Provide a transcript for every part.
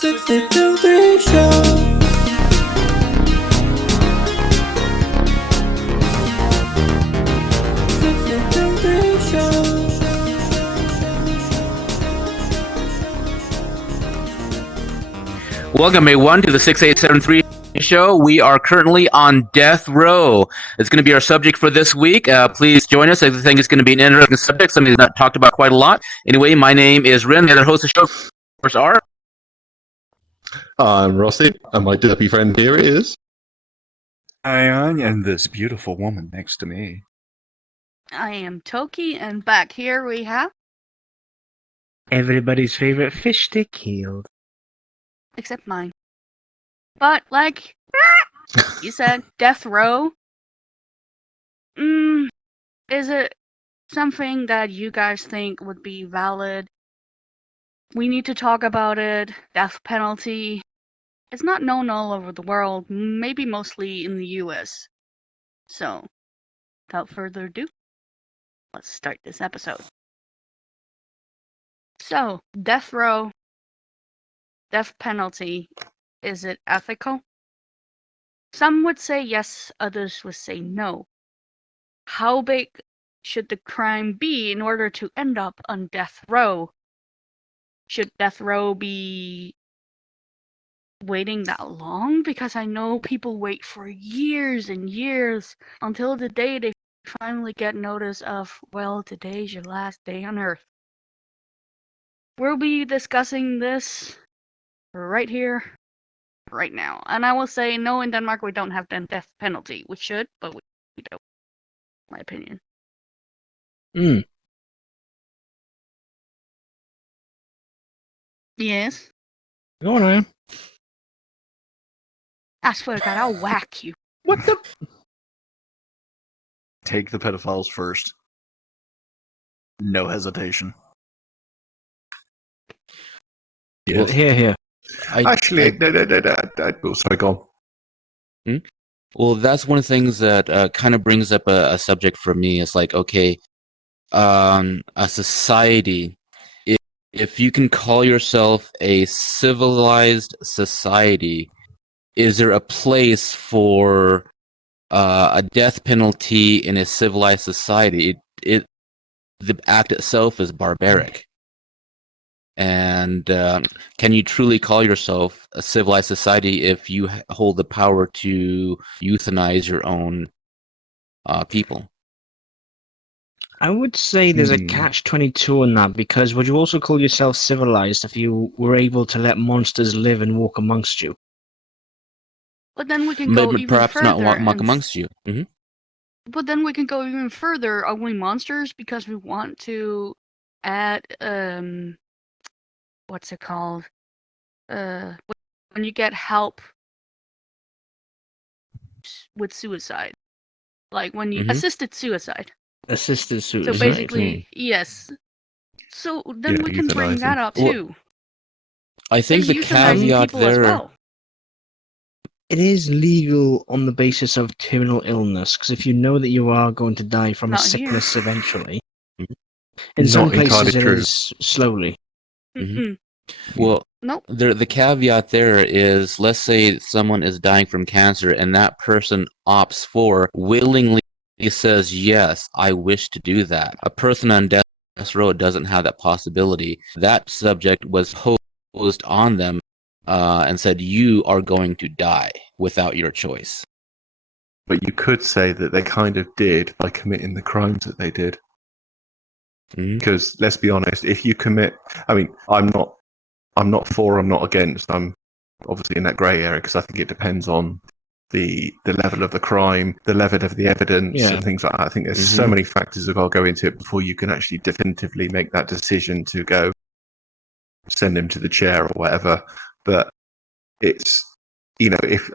6023 Show. Welcome, everyone, to the 6873 show. We are currently on death row. It's going to be our subject for this week. Please join us. I think it's going to be an interesting subject, something that's not talked about quite a lot. Anyway, my name is Rin, the other host of the show. Of course, are. I'm Rossi, and my derpy friend here is. Hi, Anya, and this beautiful woman next to me. I am Toki, and back here we have... Everybody's favorite fish stick healed. Except mine. But, like, you said, death row. Is it something that you guys think would be valid? We need to talk about it. Death penalty. It's not known all over the world, maybe mostly in the US. So, without further ado, let's start this episode. So, death row, death penalty, is it ethical? Some would say yes, others would say no. How big should the crime be in order to end up on death row? Should death row be waiting that long? Because I know people wait for years and years until the day they finally get notice of, well, today's your last day on Earth. We'll be discussing this right here, right now. And I will say, no, in Denmark we don't have the death penalty. We should, but we don't, in my opinion. Yes? Go on, Ryan. I swear to God, I'll whack you. What the? Take the pedophiles first. No hesitation. Well, Here. Actually, no. Sorry, go on. Well, that's one of the things that kind of brings up a subject for me. It's like, okay, a society, if you can call yourself a civilized society, is there a place for a death penalty in a civilized society? The act itself is barbaric. And can you truly call yourself a civilized society if you hold the power to euthanize your own people? I would say there's a catch-22 on that, because would you also call yourself civilized if you were able to let monsters live and walk amongst you? But then we can go even perhaps further. not walk amongst you. Mm-hmm. But then we can go even further, only monsters, because we want to add, what's it called? When you get help with suicide. Like when you assisted suicide. Assisted suicide. So basically, yes. So then we can bring that up too. I think the caveat there... Well. It is legal on the basis of terminal illness, because if you know that you are going to die from a sickness eventually, in some places it is slowly. Well, nope. The caveat there is, let's say someone is dying from cancer and that person opts for, willingly says, yes, I wish to do that. A person on death row doesn't have that possibility. That subject was posed on them and said, you are going to die without your choice. But you could say that they kind of did by committing the crimes that they did. Because let's be honest, if you commit, I mean, I'm not for, I'm not against. I'm obviously in that grey area because I think it depends on the level of the crime, the level of the evidence, and things like that. I think there's so many factors that will go into it before you can actually definitively make that decision to go send him to the chair or whatever. But it's, if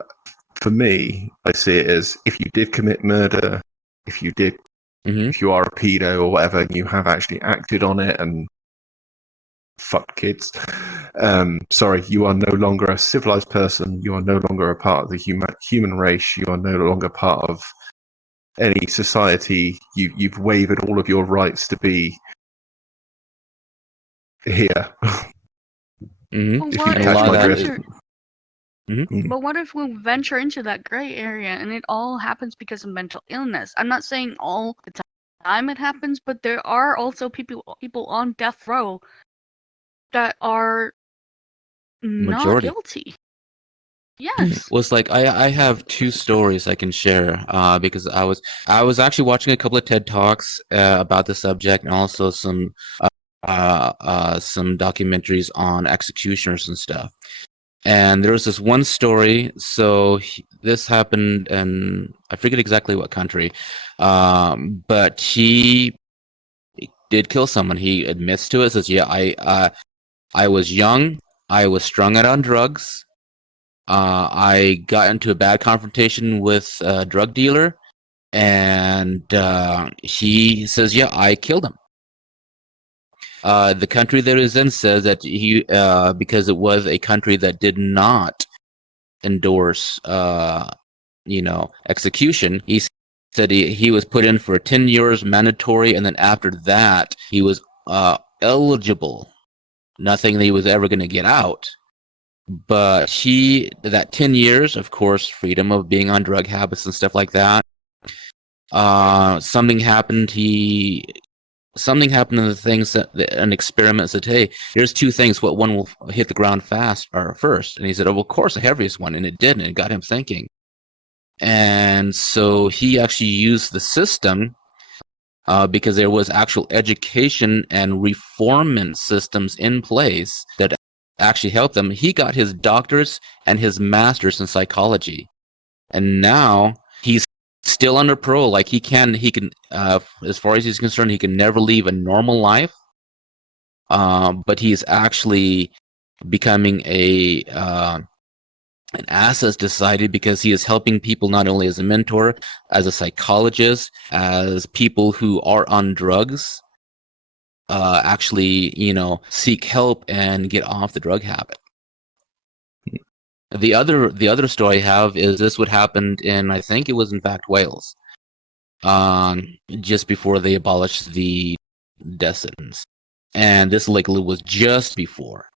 for me, I see it as if you did commit murder, if you are a pedo or whatever, and you have actually acted on it and fuck kids. Sorry, you are no longer a civilized person. You are no longer a part of the human race. You are no longer part of any society. You've waived all of your rights to be here. Mm-hmm. But If what you And a if catch lot we of my that drift. is, venture? Mhm. But what if we venture into that gray area and it all happens because of mental illness? I'm not saying all the time it happens, but there are also people on death row that are not majority. guilty. Yes. Was like I have two stories I can share because I was actually watching a couple of TED Talks about the subject and also some documentaries on executioners and stuff. And there was this one story. So this happened in I forget exactly what country, but he did kill someone. He admits to it. Says, "Yeah, I was young. I was strung out on drugs. I got into a bad confrontation with a drug dealer, and he says, "Yeah, I killed him." The country that he was in says that he, because it was a country that did not endorse, execution. He said he was put in for 10 years mandatory, and then after that, he was eligible. Nothing that he was ever going to get out. But that 10 years, of course, freedom of being on drug habits and stuff like that. Something happened. Something happened in the things that an experiment said, "Hey, here's two things. What one will hit the ground fast or first?" And he said, "Oh, well, of course, the heaviest one," and it did, and it got him thinking. And so he actually used the system because there was actual education and reformment systems in place that actually helped him. He got his doctor's and his master's in psychology, and now he's still under parole. Like he can, as far as he's concerned, he can never leave a normal life. But he is actually becoming an asset to society because he is helping people not only as a mentor, as a psychologist, as people who are on drugs, actually, seek help and get off the drug habit. The other story I have is this would happen in, I think it was in fact Wales, just before they abolished the death sentence, and this likely was just before.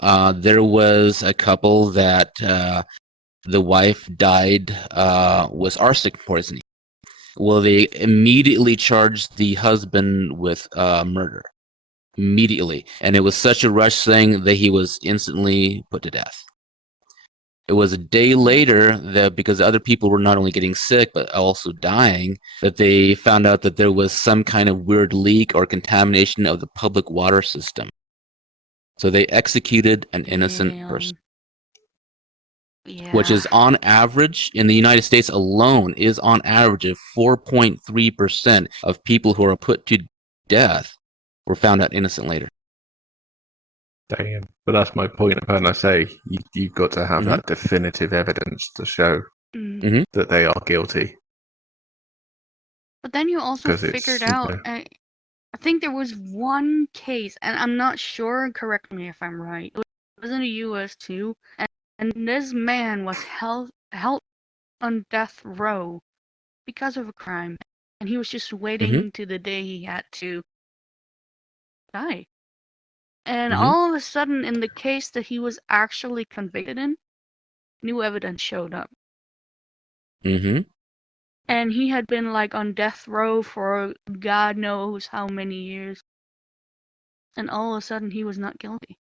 There was a couple that the wife died was arsenic poisoning. Well, they immediately charged the husband with murder. Immediately. And it was such a rush thing that he was instantly put to death. It was a day later that because other people were not only getting sick but also dying, that they found out that there was some kind of weird leak or contamination of the public water system. So they executed an innocent person. Yeah. Which is on average in the United States alone is on average of 4.3% of people who are put to death were found out innocent later. Damn. But that's my point about I say you've got to have that definitive evidence to show that they are guilty. But then you also figured out, I think there was one case, and I'm not sure, correct me if I'm right, it was in the US too, and this man was held on death row because of a crime, and he was just waiting to the day he had to die. And all of a sudden, in the case that he was actually convicted in, new evidence showed up. And he had been like on death row for God knows how many years. And all of a sudden, he was not guilty.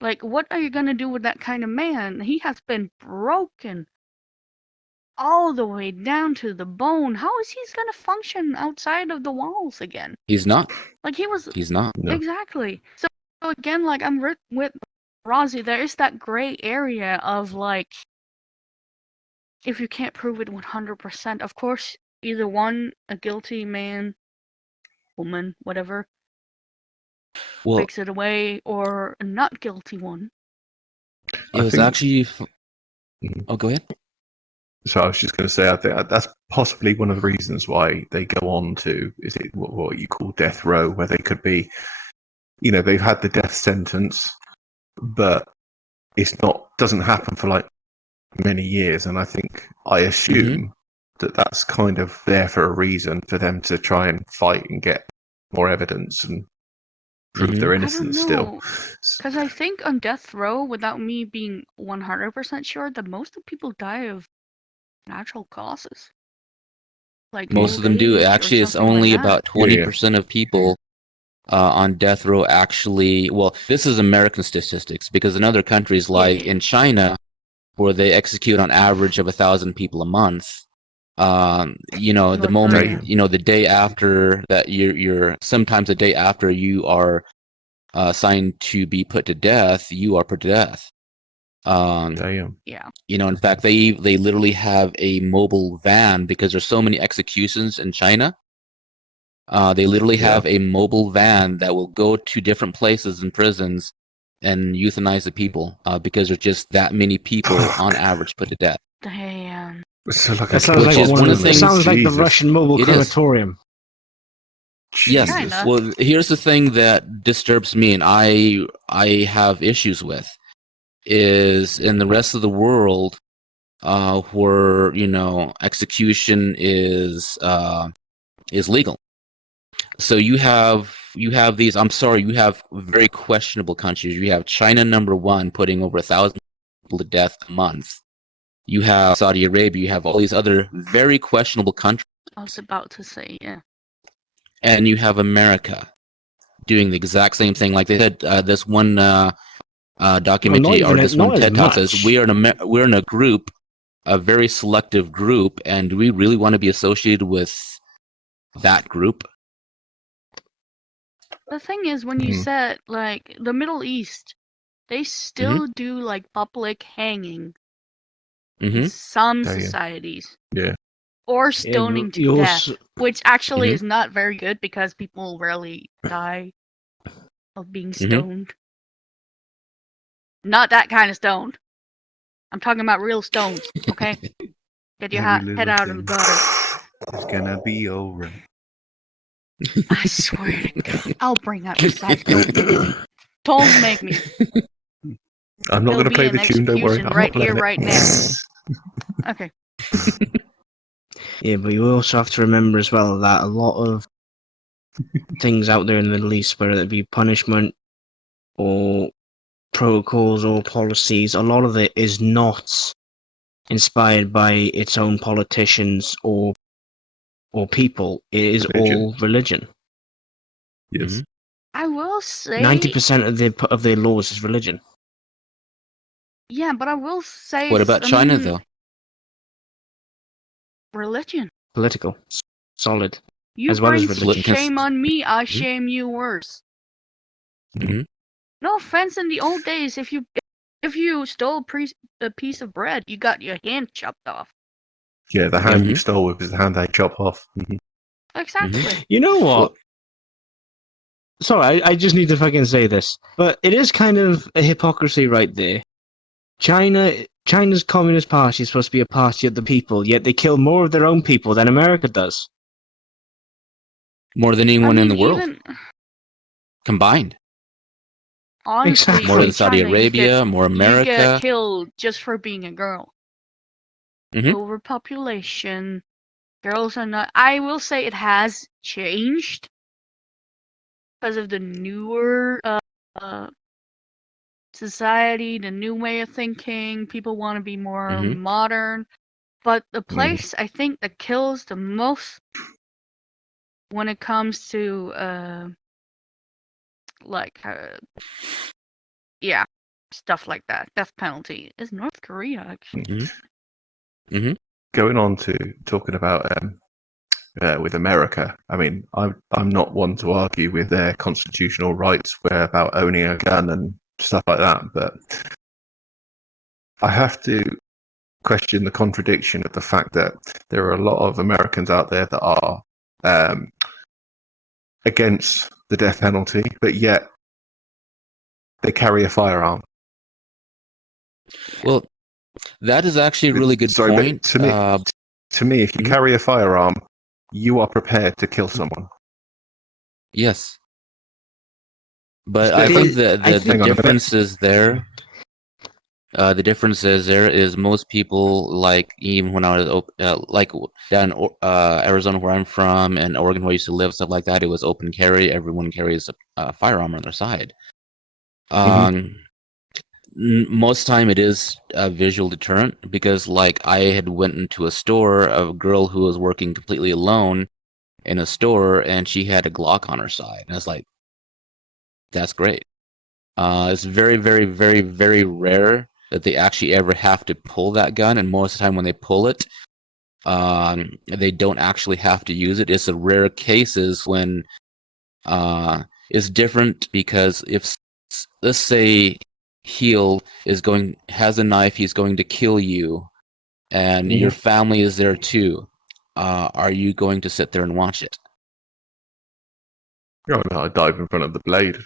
Like, what are you gonna do with that kind of man? He has been broken all the way down to the bone. How is he gonna function outside of the walls again? He's not. Like He's not. No. Exactly. So again, like I'm with Rosie, there is that gray area of like, if you can't prove it 100%, of course, either one, a guilty man, woman, whatever, takes it away, or a not guilty one. It was actually. Oh, go ahead. So I was just going to say, I think that's possibly one of the reasons why they go on to, is it what you call death row, where they could be, they've had the death sentence, but doesn't happen for like many years. And I assume that that's kind of there for a reason, for them to try and fight and get more evidence and prove their I don't innocence still. know. Because I think on death row, without me being 100% sure, that most of people die of natural causes. Like Most old of them do. age or Actually, it's something like only that. about 20% of people on death row actually. Well, this is American statistics, because in other countries, like Yeah. in China, where they execute on average of 1,000 people a month, the North moment, Korea. the day after that, you're sometimes the day after you are assigned to be put to death, you are put to death. Damn. Yeah. In fact, they literally have a mobile van, because there's so many executions in China. They literally have a mobile van that will go to different places in prisons and euthanize the people, because there's just that many people on average put to death. Damn. So like That sounds Which like is one of the It things- sounds like the Jesus. Russian mobile It is. crematorium. Yes. Kinda. Well, here's the thing that disturbs me, and I have issues with, is in the rest of the world, where execution is legal. So you have these. I'm sorry, you have very questionable countries. You have China #1 putting over 1,000 people to death a month. You have Saudi Arabia. You have all these other very questionable countries, I was about to say, yeah. and you have America doing the exact same thing. Like they said, this one documentary or this one TED Talk says we're in a group, a very selective group, and do we really want to be associated with that group? The thing is, when you said, like, the Middle East, they still do, like, public hanging in some Damn. societies. Yeah. Or stoning to death, which actually Mhm. is not very good because people rarely die of being stoned. Not that kind of stoned. I'm talking about real stones, okay? Get your Every head little out of the thing. gutter. It's gonna be alright. I swear to God, I'll bring out the psycho. Don't make me. I'm not going to play the tune, don't worry. Execution I'm right not here, playing it. right now. Okay. Yeah, but you also have to remember as well that a lot of things out there in the Middle East, whether it be punishment or protocols or policies, a lot of it is not inspired by its own politicians or people. It is all religion. Yes. I will say 90% of their laws is religion. Yeah, but I will say What about China, though? Religion. Political. Solid. You as well as bring religion. shame on me, I shame you worse. Mhm. No offense, in the old days, if you stole a piece of bread, you got your hand chopped off. Yeah, the hand you stole with is the hand they chop off. Exactly. You know what? Sorry, I just need to fucking say this. But it is kind of a hypocrisy right there. China's Communist Party is supposed to be a party of the people, yet they kill more of their own people than America does. More than anyone in the world. Even, combined. honestly, Exactly. More in than Saudi China, Arabia, more you get America. killed just for being a girl. Mhm. Overpopulation. Girls are not. I will say it has changed because of the newer society, the new way of thinking. People want to be more modern. But the place I think that kills the most when it comes to stuff like that, death penalty, is North Korea actually. Going on to talking about with America, I mean, I'm not one to argue with their constitutional rights about owning a gun and stuff like that, but I have to question the contradiction of the fact that there are a lot of Americans out there that are against the death penalty, but yet they carry a firearm. Well, that is actually a really good point. To me, if you carry a firearm, you are prepared to kill someone. Yes. But I think the difference is there. The difference is most people, like even when I was like down in Arizona where I'm from and Oregon where I used to live, stuff like that, it was open carry. Everyone carries a firearm on their side. Most time it is a visual deterrent because like I had went into a store of a girl who was working completely alone in a store and she had a Glock on her side. And it's like, that's great. It's very, very, very, very rare that they actually ever have to pull that gun, and most of the time when they pull it, they don't actually have to use it. It's the rare cases when it's different because if, let's say, Heel has a knife, he's going to kill you, and your family is there too. Are you going to sit there and watch it? Oh, no, I dive in front of the blade.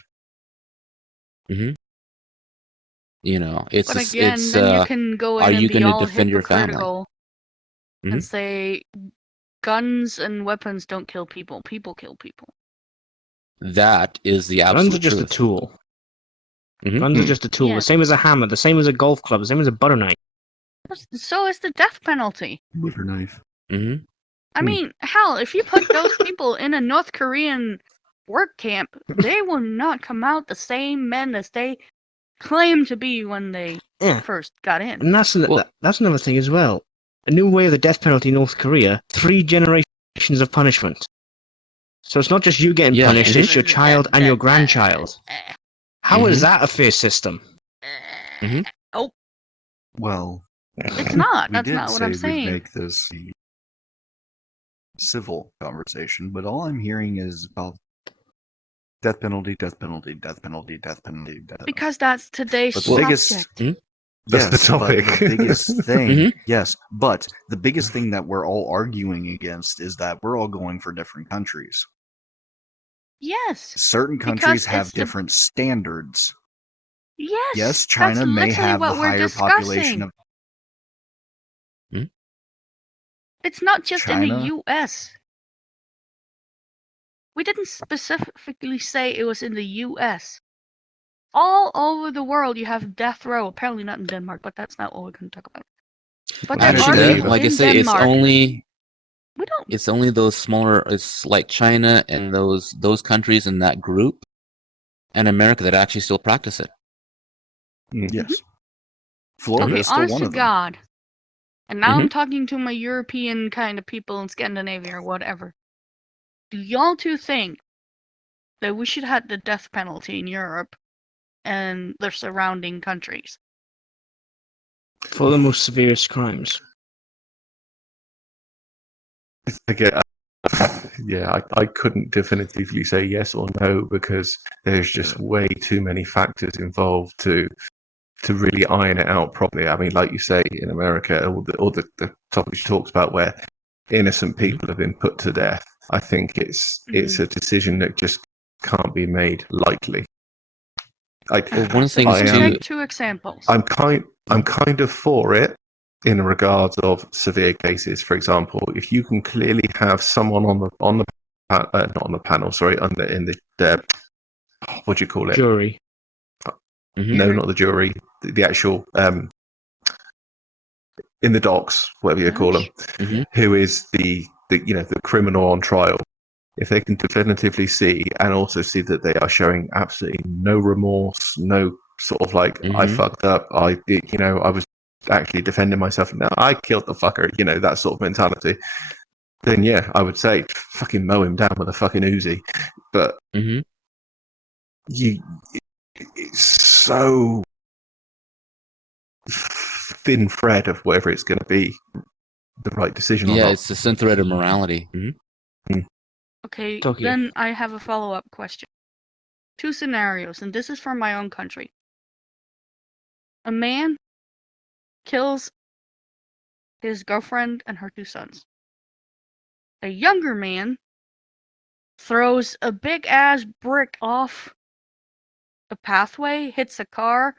You know, it's but again, then you can go in are and you be going to all defend your family? hypocritical and say guns and weapons don't kill people. People kill people. That is the absolute Guns are just truth. a tool. Guns are just a tool. Yeah. The same as a hammer, the same as a golf club, the same as a butter knife. So is the death penalty. Butter knife. I mean, hell, if you put those people in a North Korean work camp, they will not come out the same men as they claim to be when they first got in. And that's another thing as well. A new way of the death penalty in North Korea, 3 generations of punishment. So it's not just you getting punished, it's your child and your grandchild. How is that a fair system? Oh. Well, it's not. We That's did not what say I'm saying. We'd make this a civil conversation, but all I'm hearing is about death penalty, death penalty, death penalty, death penalty, death penalty. Because that's today's But the biggest, That's the topic. But the biggest thing, yes, but the biggest thing that we're all arguing against is that we're all going for different countries. Yes. Certain countries have different standards. Yes. Yes, China may have a higher population of. It's not just in China? the U.S. We didn't specifically say it was in the U.S. All over the world, you have death row. Apparently not in Denmark, but that's not what we're going to talk about. But there are Actually, people like I in say, Denmark. It's only those smaller. It's like China and those countries in that group, and America that actually still practice it. Yes. Florida is still honest one to of them. God. And now I'm talking to my European kind of people in Scandinavia or whatever. Do y'all two think that we should have the death penalty in Europe and the surrounding countries? For the most severest crimes. I couldn't definitively say yes or no because there's just way too many factors involved to really iron it out properly. I mean, like you say, in America, all the topics you talked about where innocent people have been put to death, I think it's a decision that just can't be made lightly. One thing is take 2 examples. I'm kind of for it in regards of severe cases. For example, if you can clearly have someone not on the panel, sorry, in the what do you call it? Jury. No, not the jury. The actual in the docks, whatever you call them, who is the criminal on trial. If they can definitively see and also see that they are showing absolutely no remorse, no sort of like I fucked up, I was actually defending myself. No, I killed the fucker. That sort of mentality. Then yeah, I would say fucking mow him down with a fucking Uzi. But it's so thin thread of whether it's going to be the right decision or not. Yeah, it's the thin thread of morality. Okay, then I have a follow-up question. 2 scenarios, and this is from my own country. A man kills his girlfriend and her 2 sons. A younger man throws a big-ass brick off a pathway, hits a car,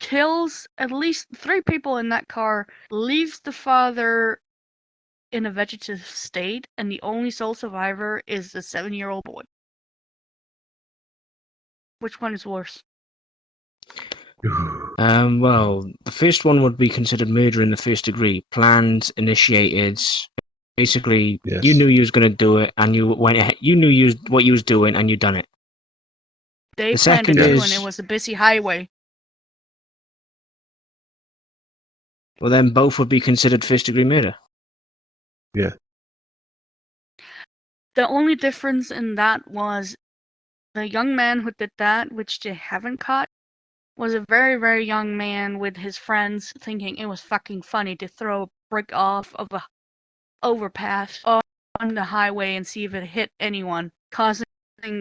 kills at least 3 people in that car, leaves the father in a vegetative state, and the only sole survivor is the 7-year-old boy. Which one is worse? Well, the first one would be considered murder in the first degree, planned, initiated. Basically, Yes. you knew you was going to do it, and you went ahead. You knew what you was doing, and you done it. They The planned it second too, is- and it was a busy highway. Well, then both would be considered first degree murder. The only difference in that was the young man who did that, which they haven't caught, was a very, very young man with his friends thinking it was fucking funny to throw a brick off of a overpass on the highway and see if it hit anyone, causing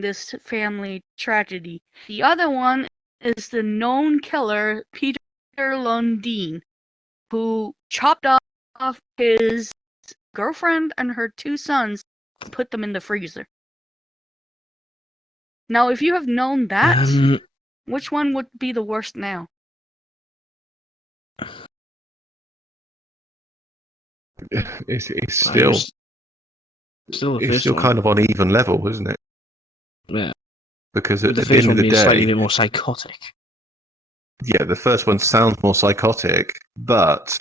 this family tragedy. The other one is the known killer, Peter Lundin, who chopped off his girlfriend and her 2 sons and put them in the freezer. Now, if you have known that, which one would be the worst now? It's Well, still the it's first still one. kind of on even level, isn't it? Yeah. Because With at the the first end one of the being slightly day, bit more psychotic. yeah, the first one sounds more psychotic, but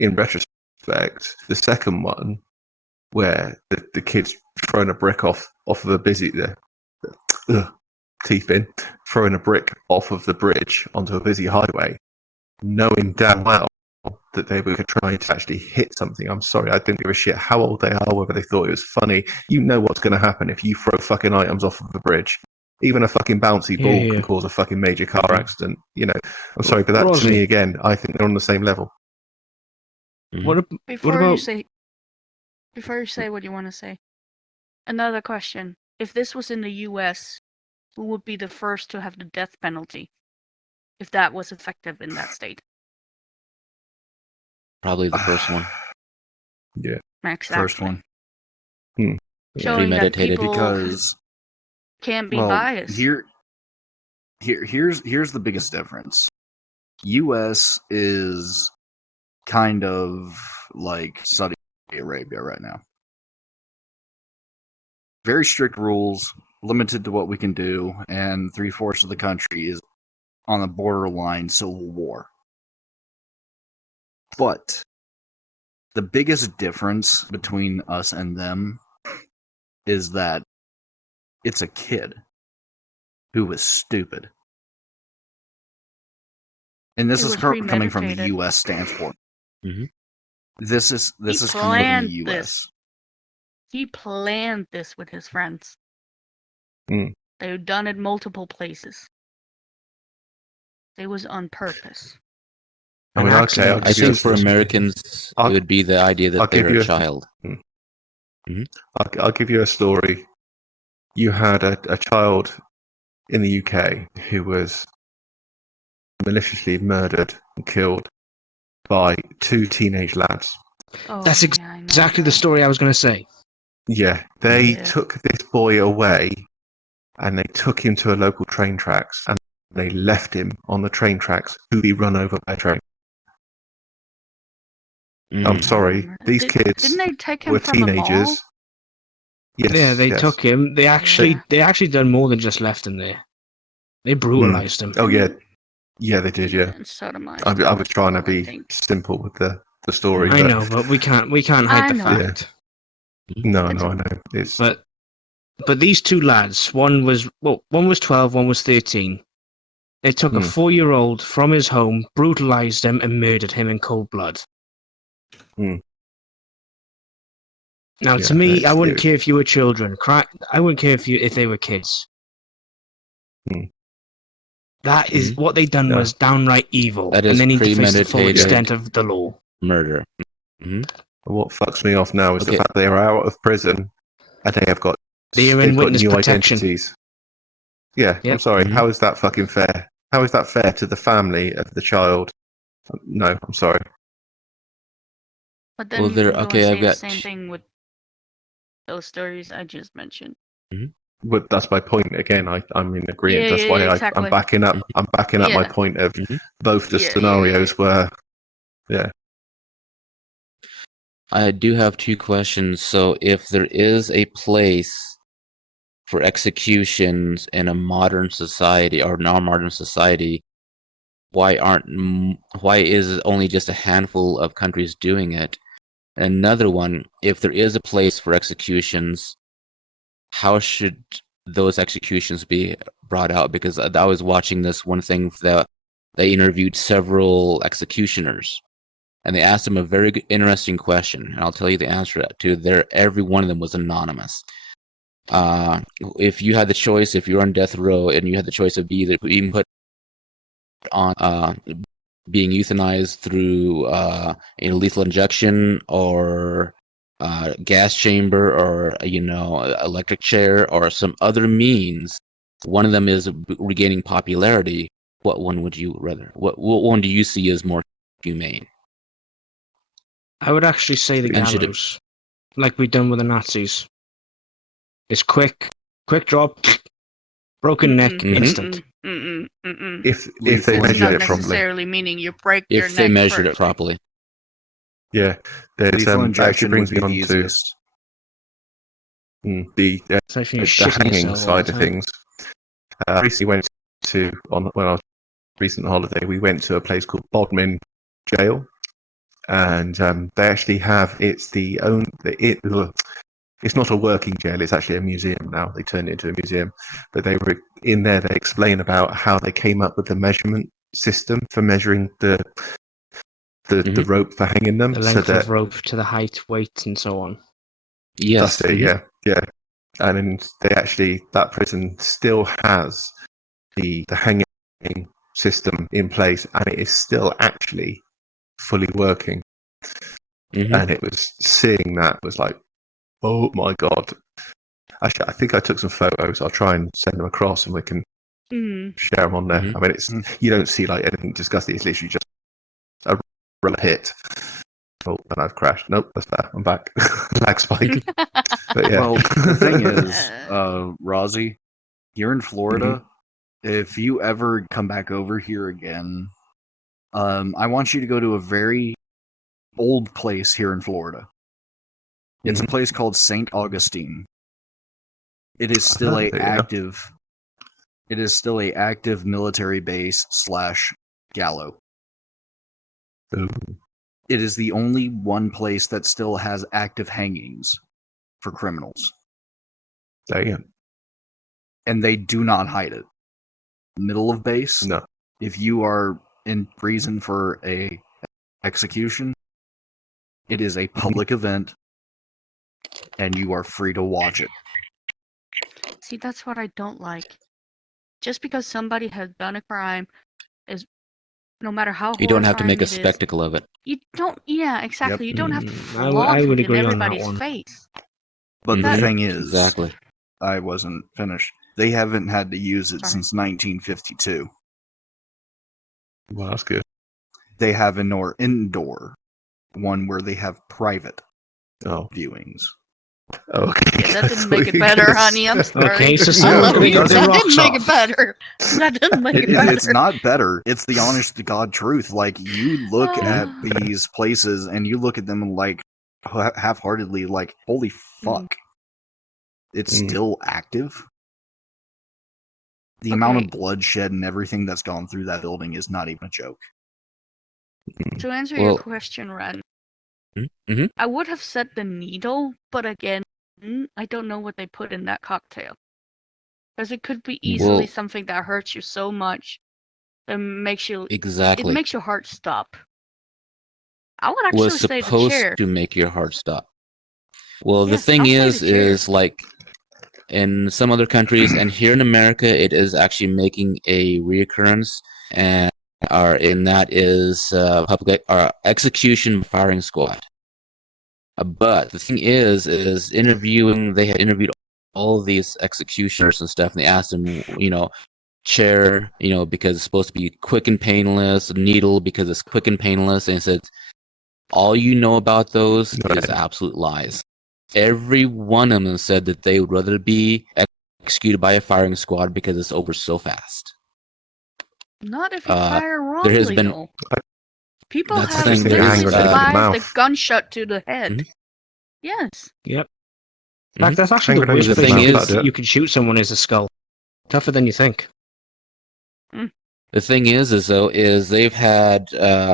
in retrospect, the second one, where the kid's throwing a brick off of a busy teeth in, throwing a brick off of the bridge onto a busy highway, knowing damn well that they were trying to actually hit something. I'm sorry, I didn't give a shit how old they are, whether they thought it was funny. You know what's going to happen if you throw fucking items off of a bridge. Even a fucking bouncy ball Yeah. can cause a fucking major car accident. You know, I'm sorry, but that to Rossi. me, again, I think they're on the same level. What Before you about say what you want to say, another question. If this was in the US, who would be the first to have the death penalty? If that was effective in that state? Probably the first one. Yeah. Exactly. First one. Hmm. Showing that Premeditated. people Because can't be well, biased. here's the biggest difference. US is kind of like Saudi Arabia right now. Very strict rules, limited to what we can do, and 3/4 of the country is on the borderline civil war. But the biggest difference between us and them is that it's a kid who was stupid. And this It is was coming from the premeditated. U.S. stance for. Mhm. This is coming from the planned U.S. this. He planned this with his friends. Mm. They've done it multiple places. It was on purpose. I mean, An okay, accident I'll I give you a think for Americans, I'll- it would be the idea I'll that they're give you a a- child. I'll give you a story. You had a child in the UK who was maliciously murdered and killed by 2 teenage lads. Oh, That's yeah, I know exactly the that. story I was going to say. Yeah, they Yeah. took this boy away and they took him to a local train tracks and they left him on the train tracks to be run over by a train. I'm sorry, these kids Didn't they take him were from a mall? teenagers. Yes, Yeah, they yes. took him. They actually Yeah. done more than just left him there. They brutalized him. Oh yeah, yeah, they did. Yeah, And sodomized I him was as trying to well, I be think. simple with the story. I but know, but we can't hide I the know. fact. No, It's no, a- I know. It's But these two lads, one was 12, one was 13. They took a 4-year-old from his home, brutalized him, and murdered him in cold blood. Now, Yeah, to me, I wouldn't it- care if you were children. I wouldn't care if they were kids. That is what they done No. was downright evil, That and is they need to face the full premeditated. extent of the law. Murder. what fucks me off now is the Okay. fact they are out of prison and they have got They are in they've got witness new protection. identities. Yeah, I'm Yep. sorry. Mhm. How is that fucking fair? How is that fair to the family of the child? No, I'm sorry. But then Well, you there- can go okay, and I've say the got- same thing with those stories I just mentioned. But that's my point again. I'm in agreement. Yeah, That's yeah, why yeah, I'm exactly. backing up. I'm backing up my Yeah. point of both the Yeah, scenarios were. Yeah. I do have 2 questions. So, if there is a place for executions in a modern society or non-modern society, why is it only just a handful of countries doing it? Another one, if there is a place for executions, how should those executions be brought out? Because I was watching this one thing that they interviewed several executioners, and they asked them a very interesting question, and I'll tell you the answer to their. Every one of them was anonymous. If you had the choice, if you're on death row and you had the choice of either being put on being euthanized through lethal injection or gas chamber or electric chair or some other means, one of them is regaining popularity. What one would you rather? What one do you see as more humane? I would actually say the gallows, like we've done with the Nazis. It's quick drop, broken neck, instant. If they measured it properly. Not necessarily meaning you break your neck. If they measured it properly. Yeah, there's actually brings me on to the hanging side of things. I recently went to when I was recent holiday. We went to a place called Bodmin Jail, and they actually have it's not a working jail. It's actually a museum now. They turned it into a museum, but they were in there. They explain about how they came up with the measurement system for measuring the rope for hanging them. The length of rope to the height, weight, and so on. Yes. That's it, yeah. And that prison still has the hanging system in place, and it is still actually fully working. And it was seeing that was like, oh my god. Actually, I think I took some photos. I'll try and send them across, and we can share them on there. I mean, it's you don't see like anything disgusting. It's literally just a real hit. Oh, and I've crashed. Nope, that's bad. I'm back. Lag spike. But yeah. Well, the thing is, Rozzy, here in Florida, if you ever come back over here again, I want you to go to a very old place here in Florida. It's a place called St. Augustine. It is still active. It is still a active military base / gallow. Ooh. It is the only one place that still has active hangings for criminals. Damn. And they do not hide it. Middle of base. No. If you are in prison for a execution, it is a public event, and you are free to watch it. See, that's what I don't like. Just because somebody has done a crime is, no matter how you don't have to make a horrifying it spectacle of it. You don't. Yeah, exactly. Yep. You don't have to I flaunt would it in agree on that everybody's one. face. But the thing is, Exactly. I wasn't finished. They haven't had to use it since 1952. Well, that's good. They have an indoor one where they have private viewings. Okay. Yeah, that didn't make it better, honey. I'm sorry. Okay, so I love you. the That rocks didn't make off. it better. That didn't make it better. It's not better. It's the honest to God truth. Like, you look at these places and you look at them like half-heartedly, like, holy fuck. It's still active. The amount of bloodshed and everything that's gone through that building is not even a joke. To answer your question, Ren, I would have said the needle, but again, I don't know what they put in that cocktail. Because it could be easily something that hurts you so much that makes you it makes your heart stop. I would actually say the chair. Was supposed to make your heart stop. Well, the thing is like in some other countries and here in America, it is actually making a reoccurrence, and that is public execution firing squad. But the thing is they had interviewed all these executioners and stuff, and they asked them, chair, because it's supposed to be quick and painless, needle because it's quick and painless, and it said, all you know about those is absolute lies. Every one of them said that they would rather be executed by a firing squad because it's over so fast. Not if you fire wrongly, there has been, though. People that's have the thing, survived the gunshot to the head. Yes. Yep. In fact, that's actually the worst thing is you can shoot someone as a skull. Tougher than you think. The thing is they've had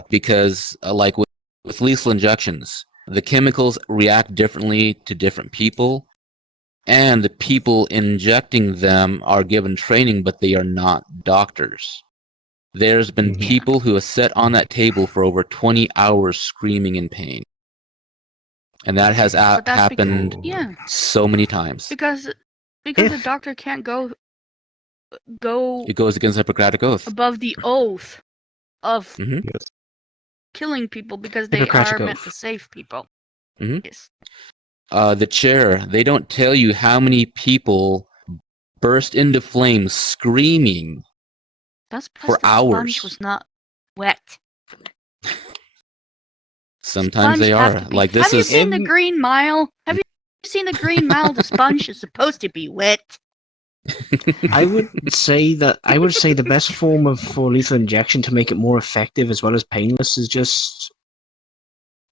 because like with lethal injections, the chemicals react differently to different people, and the people injecting them are given training, but they are not doctors. There's been people who have sat on that table for over 20 hours screaming in pain. And that has happened so many times. Because the doctor can't go It goes against Hippocratic Oath. above the oath of Yes. killing people because they Hippocratic are meant Oath. to save people. Mhm. Yes. The chair, they don't tell you how many people burst into flames screaming That's because for the hours. sponge was not wet. Sometimes Sponge they have are. to be. Like this Have you is seen the Green Mile? Have you seen the Green Mile? The sponge is supposed to be wet. I would say the best form for lethal injection to make it more effective as well as painless is just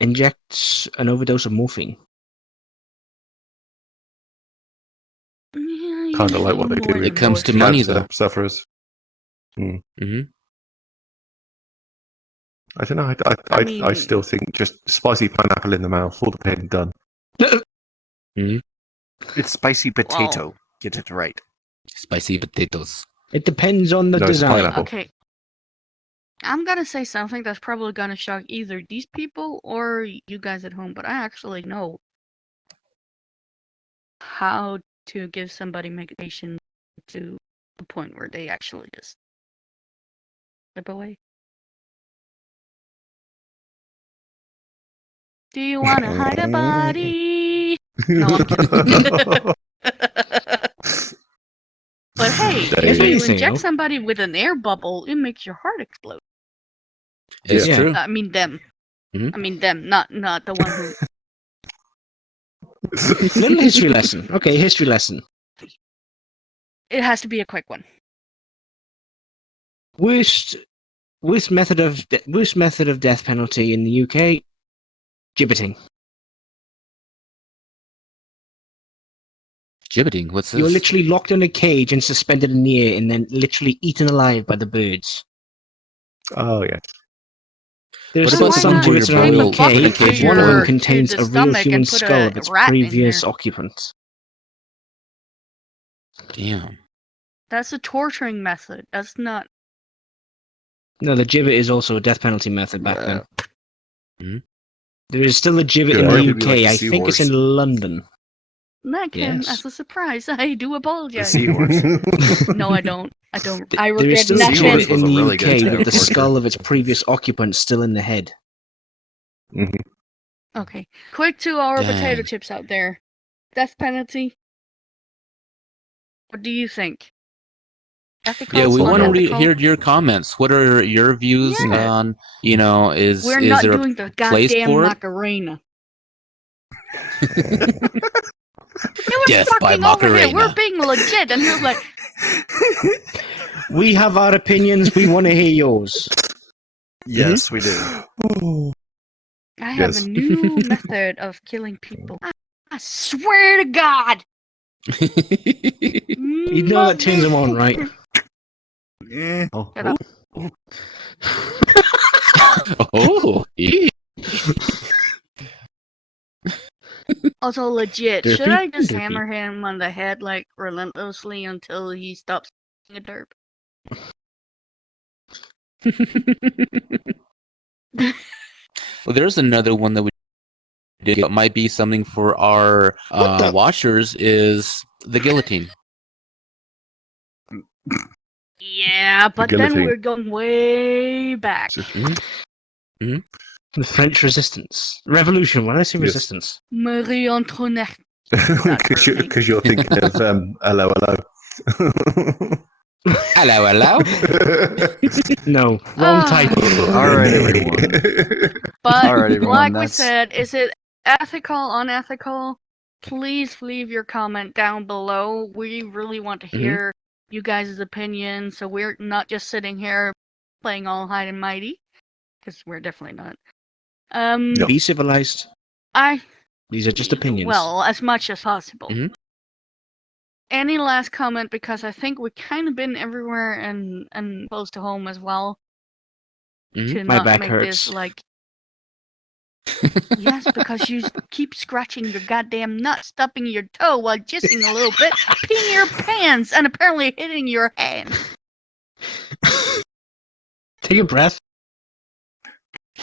inject an overdose of morphine. Kind of like what they do It with comes to money, though. cancer sufferers. Mm-hmm. I don't know. I I mean- still think just spicy pineapple in the mouth, all the pain done. It's spicy potato. Get it right. Spicy potatoes. It depends on the No, it's a design. pineapple. Okay. I'm gonna say something that's probably gonna shock either these people or you guys at home, but I actually know how to give somebody medication to the point where they actually just slip away. Do you want to hide a body? No, I'm kidding. But hey, There if you you go. inject somebody with an air bubble, it makes your heart explode. It's Yeah. true. I mean them. Mhm. I mean them, not the one who. Little history lesson. Okay, history lesson. It has to be a quick one. Worst method of death penalty in the UK: gibbeting. Gibbeting. What's this? You're literally locked in a cage and suspended in the air, and then literally eaten alive by the birds. Oh yes. There's What still about the some one where gibbets you're around the boiled in a UK. cage One of them bird? contains to the a real stomach human and put skull a of its rat in previous there. occupant. Damn. That's a torturing method. That's not. No, the gibbet is also a death penalty method back then. Mhm. There is still a gibbet Good in idea. the It'd be UK. like a I think it's in seahorse. London. That came Yes. as a surprise. I do The apologize. seahorse. No, I don't. I don't. I There is regret still a nothing. gibbet in was a the really good UK type with of the torture. skull of its previous occupant still in the head. Mhm. Okay, quick 2-hour potato Dang. chips out there. Death penalty. What do you think? Ethical? Yeah, we want to unethical? hear your comments. What are your views Yeah. on, is We're is not there a doing the place goddamn for it? Macarena. It was Death by fucking over here. We're Macarena. being legit, and you're like, We have our opinions. We want to hear yours. Yes, we do. I have Yes. a new method of killing people. I swear to God. You know that turns them on, right? Shut up. Oh, eee. Also, legit, Derpy, should I just derpy. hammer him on the head like relentlessly until he stops being a derp? Well, there's another one that we did. It might be something for our What the- watchers. Is the guillotine? Yeah, but then guillotine. we're going way back. The French Resistance. Revolution. Why did I say Yes. resistance? Marie Antoinette. Not her name. Because you're thinking of hello, hello. Hello, hello. No, wrong Ah. title. All right, everyone. But All right, everyone, like we that's- said, is it ethical, unethical? Please leave your comment down below. We really want to hear you guys' opinions, so we're not just sitting here playing all hide and mighty, because we're definitely not. No. Be civilized. I These are just opinions. well, as much as possible. Mhm. any last comment? Because I think we've kind of been everywhere and close to home as well. To My not back make hurts. this like. Yes, because you keep scratching your goddamn nut, stubbing your toe while jizzing a little bit, peeing your pants, and apparently hitting your hand. Take a breath.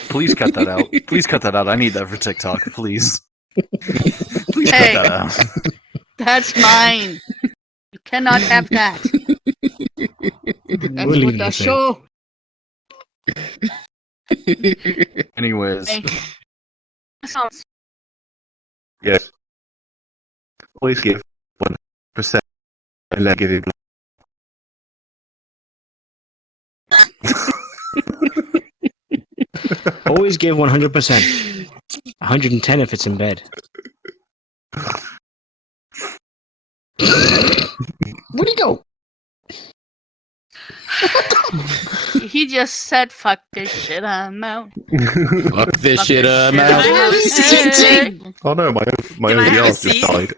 Please cut that out. Please cut that out. I need that for TikTok, please. Please Hey. cut that out. That's mine. You cannot have that. That's We'll leave what it the the show. Anyways, Hey. Sounds. Yes. Always give 1% and let give it. Always give 100%. 110 if it's in bed. Where'd he go? He just said, "Fuck this shit, I'm out." Fuck this Fuck shit, this I'm shit, out. I'm out. Hey. Oh no, my Can I have a ODR just seat? died.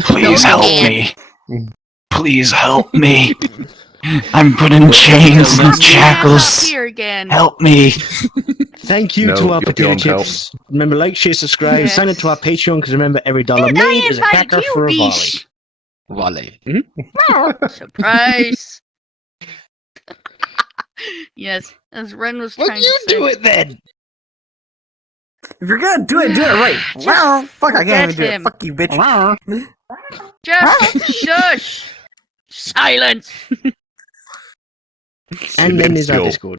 Please No, help you me. can't. Please help me. I'm put in chains Put and your ass up shackles. here again. Help me. Thank you No, to our you're potato beyond help. chips. Remember, like, share, subscribe, Yes. sign up to our Patreon, because remember, every dollar And made I is a invited cracker you, for a volley. Beesh. Volley. Surprise. Yes, as Ren was Well, trying you to say. do it then! If you're gonna do it right. Just Wow, fuck, I forget can't even do it. him. Fuck you, bitch. Just shush. Silence. And then there's our Silencio. Discord.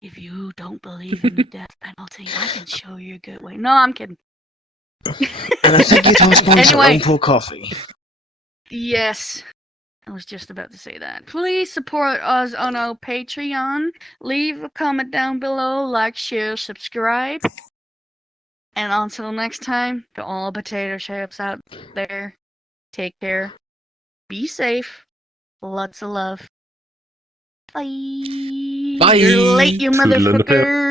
If you don't believe in the death penalty, I can show you a good way. No, I'm kidding. And I thank you to our sponsor, Anyway. Rainpool Coffee. Yes, I was just about to say that. Please support us on our Patreon. Leave a comment down below, like, share, subscribe. And until next time, to all potato chips out there, take care. Be safe. Lots of love. Bye. Bye. You're late, you Toodle-in the pip. motherfucker.